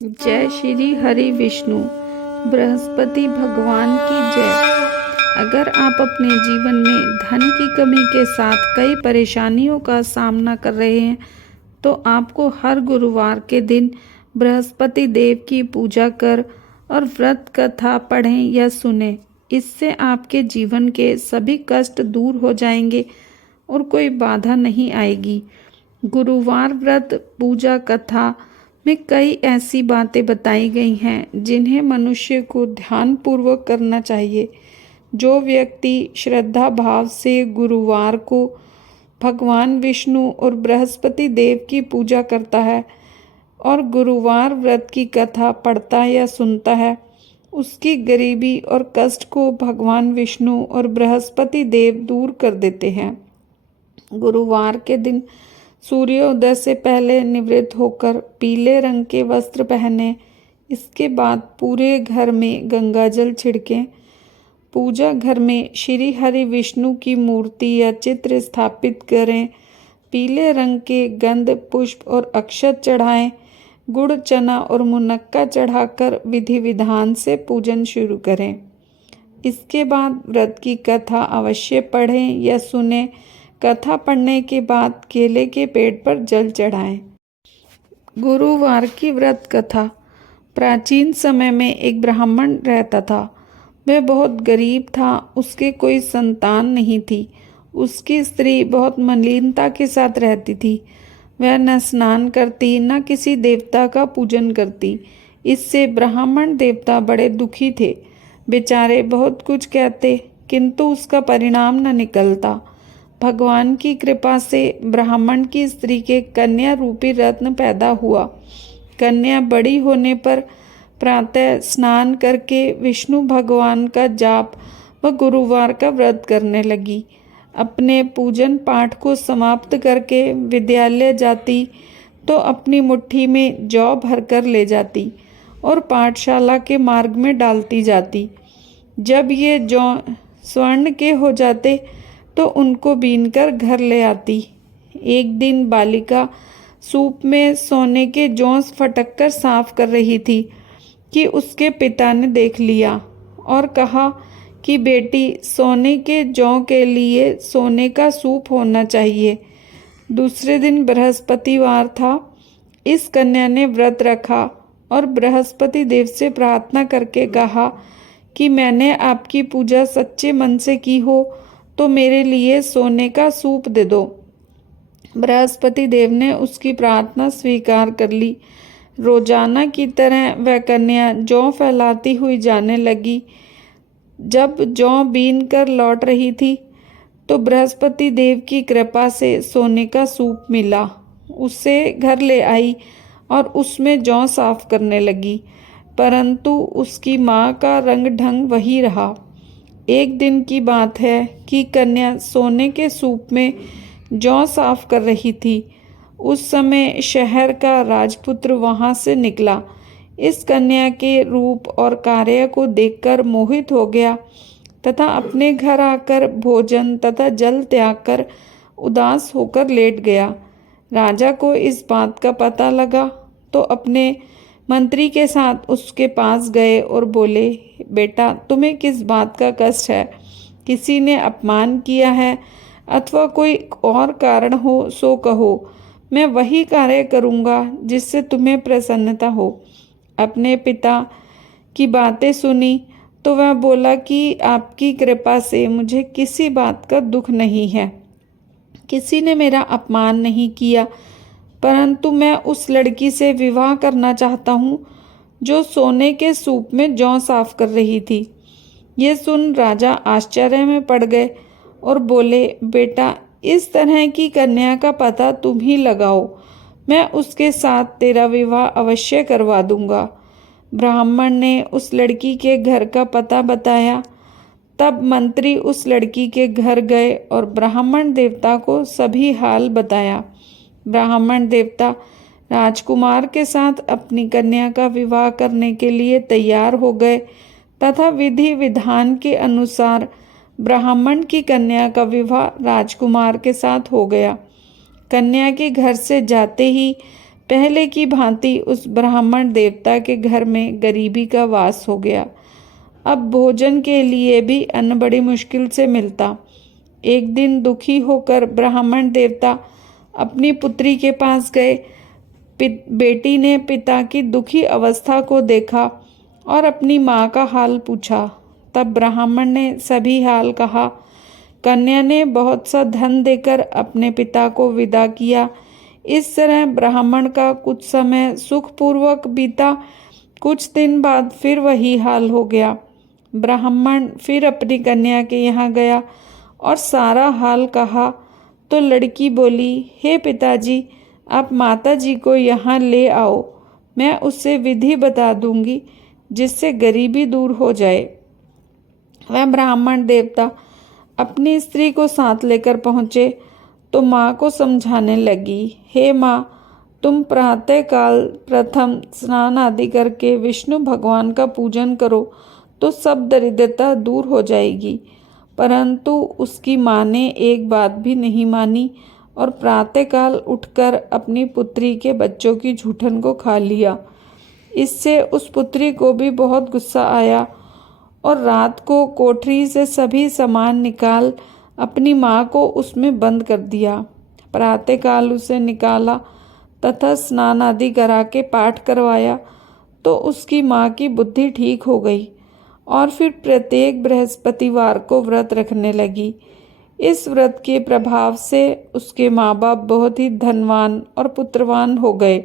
जय श्री हरि विष्णु। बृहस्पति भगवान की जय। अगर आप अपने जीवन में धन की कमी के साथ कई परेशानियों का सामना कर रहे हैं तो आपको हर गुरुवार के दिन बृहस्पति देव की पूजा कर और व्रत कथा पढ़ें या सुनें। इससे आपके जीवन के सभी कष्ट दूर हो जाएंगे और कोई बाधा नहीं आएगी। गुरुवार व्रत पूजा कथा में कई ऐसी बातें बताई गई हैं जिन्हें मनुष्य को ध्यानपूर्वक करना चाहिए। जो व्यक्ति श्रद्धा भाव से गुरुवार को भगवान विष्णु और बृहस्पति देव की पूजा करता है और गुरुवार व्रत की कथा पढ़ता या सुनता है, उसकी गरीबी और कष्ट को भगवान विष्णु और बृहस्पति देव दूर कर देते हैं। गुरुवार के दिन सूर्योदय से पहले निवृत्त होकर पीले रंग के वस्त्र पहने। इसके बाद पूरे घर में गंगाजल छिड़कें। पूजा घर में श्री हरि विष्णु की मूर्ति या चित्र स्थापित करें। पीले रंग के गंध पुष्प और अक्षत चढ़ाएं। गुड़ चना और मुनक्का चढ़ाकर विधि विधान से पूजन शुरू करें। इसके बाद व्रत की कथा अवश्य पढ़ें या सुनें। कथा पढ़ने के बाद केले के पेड़ पर जल चढ़ाएं। गुरुवार की व्रत कथा। प्राचीन समय में एक ब्राह्मण रहता था। वह बहुत गरीब था। उसके कोई संतान नहीं थी। उसकी स्त्री बहुत मलिनता के साथ रहती थी। वह न स्नान करती न किसी देवता का पूजन करती। इससे ब्राह्मण देवता बड़े दुखी थे। बेचारे बहुत कुछ कहते किंतु उसका परिणाम न निकलता। भगवान की कृपा से ब्राह्मण की स्त्री के कन्या रूपी रत्न पैदा हुआ। कन्या बड़ी होने पर प्रातः स्नान करके विष्णु भगवान का जाप व गुरुवार का व्रत करने लगी। अपने पूजन पाठ को समाप्त करके विद्यालय जाती तो अपनी मुट्ठी में जौ भरकर ले जाती और पाठशाला के मार्ग में डालती जाती। जब ये जौ स्वर्ण के हो जाते तो उनको बीनकर घर ले आती। एक दिन बालिका सूप में सोने के जौ फटककर साफ कर रही थी कि उसके पिता ने देख लिया और कहा कि बेटी, सोने के जौ के लिए सोने का सूप होना चाहिए। दूसरे दिन बृहस्पतिवार था। इस कन्या ने व्रत रखा और बृहस्पति देव से प्रार्थना करके कहा कि मैंने आपकी पूजा सच्चे मन से की हो तो मेरे लिए सोने का सूप दे दो। बृहस्पति देव ने उसकी प्रार्थना स्वीकार कर ली। रोजाना की तरह वह कन्या जौ फैलाती हुई जाने लगी। जब जौ बीन कर लौट रही थी तो बृहस्पति देव की कृपा से सोने का सूप मिला। उसे घर ले आई और उसमें जौ साफ करने लगी, परंतु उसकी माँ का रंग ढंग वही रहा। एक दिन की बात है कि कन्या सोने के सूप में जौ साफ कर रही थी। उस समय शहर का राजपुत्र वहां से निकला। इस कन्या के रूप और कार्य को देखकर मोहित हो गया तथा अपने घर आकर भोजन तथा जल त्याग कर उदास होकर लेट गया। राजा को इस बात का पता लगा तो अपने मंत्री के साथ उसके पास गए और बोले, बेटा, तुम्हें किस बात का कष्ट है? किसी ने अपमान किया है अथवा कोई और कारण हो सो कहो। मैं वही कार्य करूँगा जिससे तुम्हें प्रसन्नता हो। अपने पिता की बातें सुनी तो वह बोला कि आपकी कृपा से मुझे किसी बात का दुख नहीं है। किसी ने मेरा अपमान नहीं किया, परंतु मैं उस लड़की से विवाह करना चाहता हूँ जो सोने के सूप में जौ साफ कर रही थी। ये सुन राजा आश्चर्य में पड़ गए और बोले, बेटा, इस तरह की कन्या का पता तुम ही लगाओ। मैं उसके साथ तेरा विवाह अवश्य करवा दूंगा। ब्राह्मण ने उस लड़की के घर का पता बताया। तब मंत्री उस लड़की के घर गए और ब्राह्मण देवता को सभी हाल बताया। ब्राह्मण देवता राजकुमार के साथ अपनी कन्या का विवाह करने के लिए तैयार हो गए तथा विधि विधान के अनुसार ब्राह्मण की कन्या का विवाह राजकुमार के साथ हो गया। कन्या के घर से जाते ही पहले की भांति उस ब्राह्मण देवता के घर में गरीबी का वास हो गया। अब भोजन के लिए भी अन्न बड़ी मुश्किल से मिलता। एक दिन दुखी होकर ब्राह्मण देवता अपनी पुत्री के पास गए। बेटी ने पिता की दुखी अवस्था को देखा और अपनी माँ का हाल पूछा। तब ब्राह्मण ने सभी हाल कहा। कन्या ने बहुत सा धन देकर अपने पिता को विदा किया। इस तरह ब्राह्मण का कुछ समय सुखपूर्वक बीता। कुछ दिन बाद फिर वही हाल हो गया। ब्राह्मण फिर अपनी कन्या के यहाँ गया और सारा हाल कहा तो लड़की बोली, हे पिताजी, आप माताजी को यहाँ ले आओ, मैं उससे विधि बता दूंगी जिससे गरीबी दूर हो जाए। वह ब्राह्मण देवता अपनी स्त्री को साथ लेकर पहुँचे तो माँ को समझाने लगी, हे माँ, तुम प्रातःकाल प्रथम स्नान आदि करके विष्णु भगवान का पूजन करो तो सब दरिद्रता दूर हो जाएगी। परंतु उसकी माँ ने एक बात भी नहीं मानी और प्रातःकाल उठकर अपनी पुत्री के बच्चों की जूठन को खा लिया। इससे उस पुत्री को भी बहुत गुस्सा आया और रात को कोठरी से सभी सामान निकाल अपनी माँ को उसमें बंद कर दिया। प्रातःकाल उसे निकाला तथा स्नान आदि करा के पाठ करवाया तो उसकी माँ की बुद्धि ठीक हो गई और फिर प्रत्येक बृहस्पतिवार को व्रत रखने लगी। इस व्रत के प्रभाव से उसके माँ बाप बहुत ही धनवान और पुत्रवान हो गए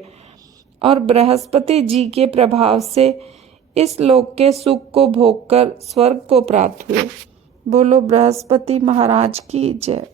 और बृहस्पति जी के प्रभाव से इस लोक के सुख को भोगकर स्वर्ग को प्राप्त हुए। बोलो बृहस्पति महाराज की जय।